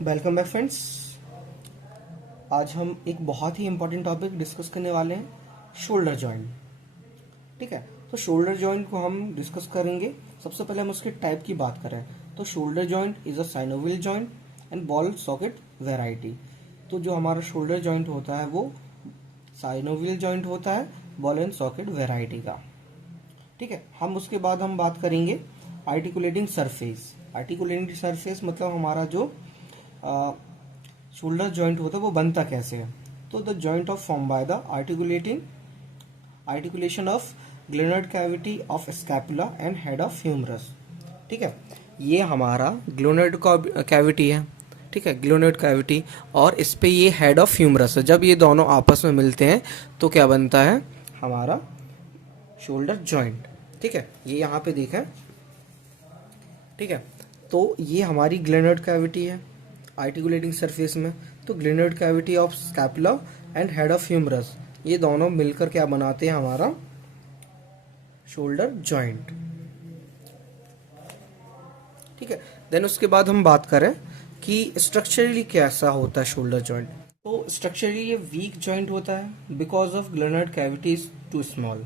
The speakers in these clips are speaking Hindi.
Welcome back friends. आज हम एक बहुत ही इंपॉर्टेंट टॉपिक डिस्कस करने वाले हैं, शोल्डर जॉइंट। ठीक है, तो शोल्डर जॉइंट को हम डिस्कस करेंगे। सबसे पहले हम उसके टाइप की बात करें तो shoulder joint is a synovial joint and ball socket variety. तो जो हमारा शोल्डर जॉइंट होता है वो साइनोवियल जॉइंट होता है, बॉल एंड सॉकेट वेराइटी का। ठीक है, हम उसके बाद हम बात करेंगे आर्टिकुलेटिंग सरफेस। आर्टिकुलेटिंग सरफेस मतलब हमारा जो शोल्डर जॉइंट होता है वो बनता कैसे है। तो the joint of form by the articulation of glenoid cavity of scapula and head of humerus. ठीक है, ये हमारा ग्लेनोइड कैविटी है। ठीक है, ग्लेनोइड कैविटी, और इस पे ये हेड ऑफ ह्यूमरस है। जब ये दोनों आपस में मिलते हैं तो क्या बनता है हमारा शोल्डर जॉइंट। ठीक है, ये यहाँ पे देखा। ठीक है, तो ये हमारी ग्लेनोइड कैविटी है आर्टिकुलेटिंग सरफेस में। तो glenoid cavity of scapula and head of humerus, ये दोनों मिलकर क्या बनाते हैं हमारा शोल्डर जॉइंट। ठीक है, देन उसके बाद हम बात करें कि स्ट्रक्चरली कैसा होता है शोल्डर जॉइंट। तो स्ट्रक्चरली ये वीक जॉइंट होता है because of glenoid cavity is too small,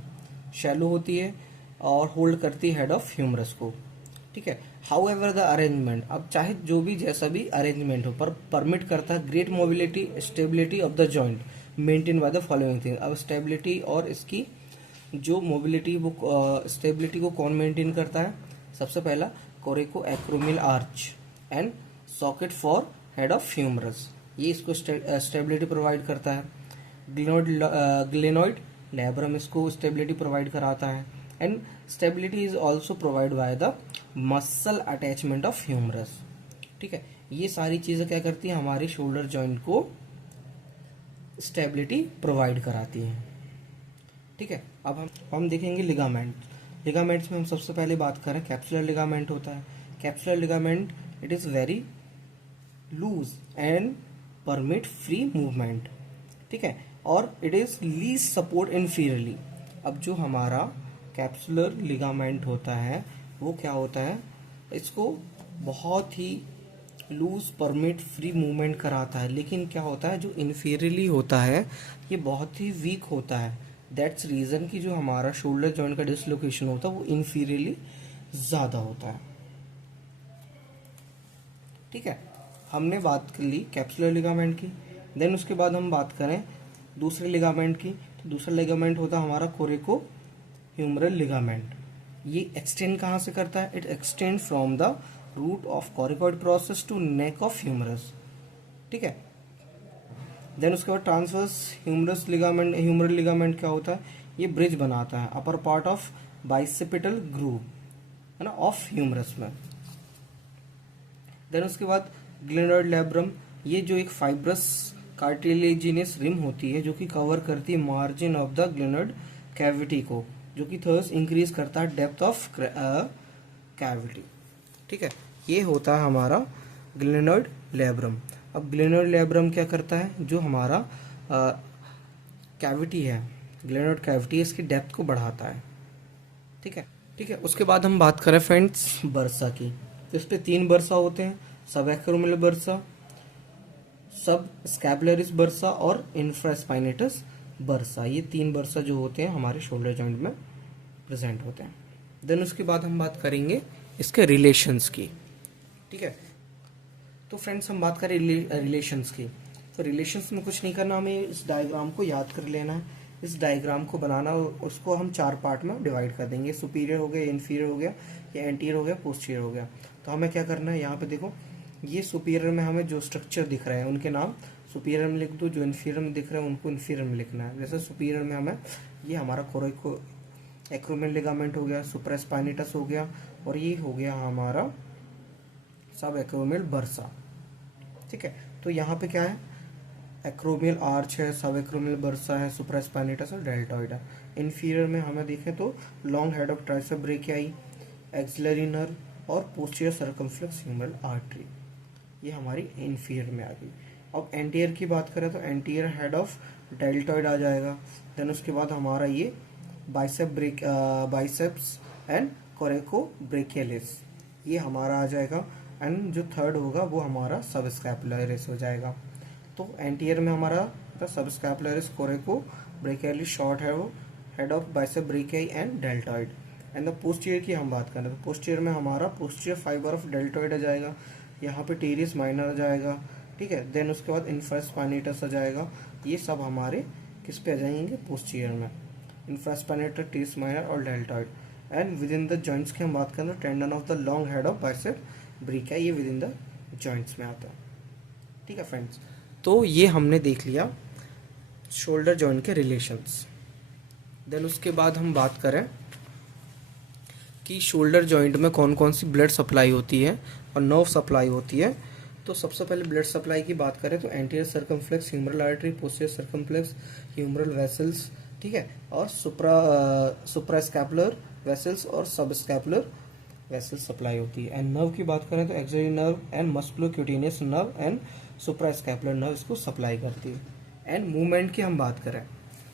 shallow होती है और होल्ड करती है हेड ऑफ ह्यूमरस को। ठीक है, हाउ एवर द अरेंजमेंट, अब चाहे जो भी जैसा भी अरेंजमेंट हो, पर परमिट करता है great mobility stability of the joint maintain by the following thing. अब स्टेबिलिटी और इसकी जो मोबिलिटी वो स्टेबिलिटी को कौन मेंटेन करता है। सबसे पहला coracoacromial arch and socket for head of humerus, ये इसको स्टेबिलिटी प्रोवाइड करता है। ग्लेनोइड लैब्रम इसको स्टेबिलिटी प्रोवाइड कराता है and stability is also provide by the muscle attachment of humerus. ठीक है, ये सारी चीजें क्या करती है हमारे शोल्डर जॉइंट को स्टेबिलिटी प्रोवाइड कराती हैं। ठीक है, अब हम देखेंगे लिगामेंट। लिगामेंट्स में हम सबसे पहले बात करें कैप्सुलर लिगामेंट होता है। Capsular ligament it is very loose and permit free movement. ठीक है, और it is least support inferiorly. अब जो हमारा कैप्सुलर लिगामेंट होता है वो क्या होता है, इसको बहुत ही लूज परमिट फ्री मूवमेंट कराता है, लेकिन क्या होता है जो इंफीरियरली होता है ये बहुत ही वीक होता है। दैट्स रीजन कि जो हमारा शोल्डर जॉइंट का डिसलोकेशन होता है वो इंफीरियरली ज्यादा होता है। ठीक है, हमने बात कर ली कैप्सुलर लिगामेंट की। देन उसके बाद हम बात करें दूसरे लिगामेंट की। तो दूसरा लिगामेंट होता है हमारा कोरेको ह्यूमरल लिगामेंट। ये एक्सटेंड कहाँ से करता है, it extend from the root of coracoid process to neck of humerus. ठीक है, देन उसके बाद transverse humerus ligament, humeral ligament क्या होता है, ये ब्रिज बनाता है upper part of bicipital groove है ना ऑफ ह्यूमरस में। देन उसके बाद ग्लेनोइड लैब्रम, ये जो एक फाइब्रस कार्टिलेजिनस रिम होती है जो कि कवर करती है margin of the glenoid cavity को, जो कि थर्स इंक्रीज करता है डेप्थ ऑफ कैविटी। ठीक है, ये होता है हमारा ग्लेनोइड लैब्रम। अब ग्लेनोइड लैब्रम क्या करता है, जो हमारा कैविटी है ग्लेनोइड कैविटी, इसकी डेप्थ को बढ़ाता है। ठीक है, ठीक है, उसके बाद हम बात करें फ्रेंड्स बर्सा की। तो इस पे 3 बर्सा होते हैं, सब एक्रोमियल बर्सा, सब स्कैपुलरिस बर्सा और इंफ्रास्पाइनेटस बर्सा। ये 3 बर्सा जो होते हैं हमारे शोल्डर जॉइंट में प्रेजेंट होते हैं। देन उसके बाद हम बात करेंगे इसके रिलेशंस की। ठीक है, तो फ्रेंड्स हम बात करें रिलेशंस की। तो रिलेशंस में कुछ नहीं करना, हमें इस डायग्राम को याद कर लेना है। इस डायग्राम को बनाना, उसको हम 4 पार्ट में डिवाइड कर देंगे। सुपीरियर हो गया, इन्फीरियर हो गया, या एंटीरियर हो गया, पोस्टीरियर हो गया। तो हमें क्या करना है, यहाँ पे देखो ये सुपीरियर में हमें जो स्ट्रक्चर दिख रहे हैं उनके नाम सुपीरियर में लिख दो, जो इन्फीरियर में दिख रहे हैं उनको इन्फीरियर में लिखना है। जैसे सुपीरियर में हमें ये हमारा कोरेको एक्रोमियल लिगामेंट हो गया, सुप्रास्पाइनेटस हो गया, और ये हो गया हमारा सब एक्रोमियल बर्सा। ठीक है, तो यहाँ पे क्या है, एक्रोमियल आर्च है, सब एक्रोमियल बर्सा है, सुप्रास्पाइनेटस और डेल्टॉइड है। इन्फीरियर में हमें देखें तो long head of tricep brachii, axillary nerve और पोस्टीरियर सर्कमफ्लेक्स ह्यूमरल आर्टरी, ये हमारी इन्फीरियर में आ गई। अब एंटीरियर की बात करें तो एंटीरियर हेड ऑफ डेल्टॉइड आ जाएगा। देन उसके बाद हमारा ये बाइसेप्स एंड कोरेको ब्रेकियलिस, ये हमारा आ जाएगा एंड जो थर्ड होगा वो हमारा सब स्कैपुलरिस हो जाएगा। तो एंटीरियर में हमारा सब स्कैपुलरिस कोरेको ब्रेकियली शॉर्ट है वो head of bicep brachii and deltoid. And the posterior की हम बात करें तो पोस्टीरियर में हमारा पोस्टीरियर फाइबर ऑफ डेल्टॉइड आ जाएगा, यहाँ पे टीरियस माइनर आ जाएगा, ठीक है। देन उसके बाद इंफ्रास्पाइनेटस आ जाएगा। ये सब हमारे किस पे आ जाएंगे, पोस्टीरियर में, इंफ्रास्पाइनेटर, टीरियस माइनर और deltoid. And with in the joints की हम बात करें तो tendon of the long head of bicep brachia, ये विद इन द जॉइंट्स में आता है, ठीक है फ्रेंड्स। तो ये हमने देख लिया शोल्डर जॉइंट के रिलेशंस। देन उसके बाद हम बात करें कि शोल्डर जॉइंट में कौन कौन सी ब्लड सप्लाई होती है और नर्व सप्लाई होती है। तो सबसे पहले ब्लड सप्लाई की बात करें तो anterior circumflex humeral artery, posterior circumflex humeral vessels, ठीक है, और सुप्रा स्कैपुलर वेसल्स और सब स्कैपुलर वेसल्स सप्लाई होती है। एंड नर्व की बात करें तो axillary nerve and musculocutaneous nerve and supra scapular nerve इसको सप्लाई करती है। एंड मूवमेंट की हम बात करें,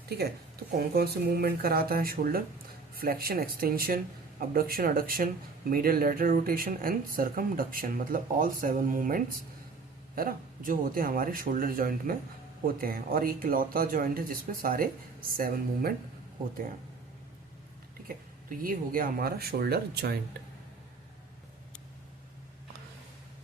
ठीक है, तो कौन कौन से मूवमेंट कराता है shoulder, flexion, extension, abduction, adduction, medial lateral rotation and circumduction, मतलब ऑल 7 मूवमेंट्स है ना जो होते हैं हमारे शोल्डर जॉइंट में होते हैं। और एक लौता जॉइंट है जिसमें सारे 7 मूवमेंट होते हैं, ठीक है। तो ये हो गया हमारा शोल्डर जॉइंट।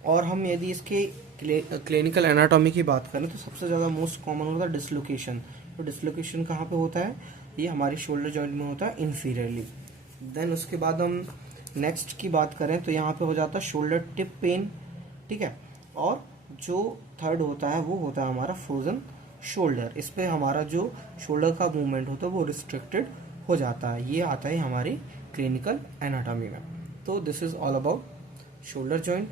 और हम यदि इसके क्लिनिकल एनाटॉमी की बात करें तो सबसे ज़्यादा मोस्ट कॉमन होता है डिसलोकेशन। तो डिसलोकेशन कहाँ पे होता है, ये हमारी शोल्डर जॉइंट में होता है इन्फीरियरली। देन उसके बाद हम नेक्स्ट की बात करें तो यहाँ पे हो जाता है शोल्डर टिप पेन, ठीक है। और जो थर्ड होता है वो होता है हमारा फ्रोजन शोल्डर। इस पे हमारा जो शोल्डर का मूवमेंट होता है वो रिस्ट्रिक्टेड हो जाता है। ये आता है हमारी क्लिनिकल एनाटॉमी में। तो this is all about shoulder joint.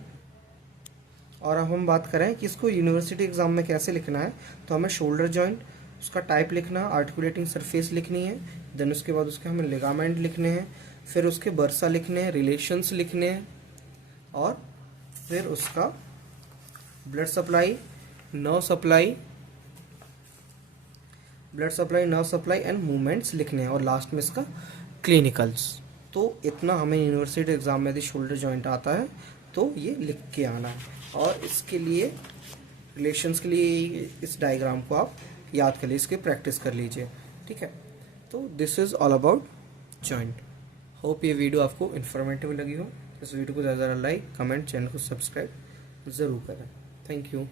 और अब हम बात करें कि इसको यूनिवर्सिटी एग्जाम में कैसे लिखना है, तो हमें शोल्डर जॉइंट, उसका टाइप लिखना, आर्टिकुलेटिंग सरफेस लिखनी है, देन उसके बाद उसके हमें लिगामेंट लिखने हैं, फिर उसके बर्सा लिखने हैं, रिलेशंस लिखने हैं, और फिर उसका blood supply, nerve supply, nerve supply and movements लिखने हैं, और लास्ट में इसका क्लिनिकल्स। तो इतना हमें यूनिवर्सिटी एग्जाम में यदि शोल्डर जॉइंट आता है तो ये लिख के आना है। और इसके लिए रिलेशंस के लिए इस डायग्राम को आप याद कर लीजिए, इसकी प्रैक्टिस कर लीजिए, ठीक है। तो this is all about joint. Hope ये वीडियो आपको इन्फॉर्मेटिव लगी हो। इस वीडियो को ज़्यादा लाइक, कमेंट, चैनल को सब्सक्राइब ज़रूर करें। Thank you.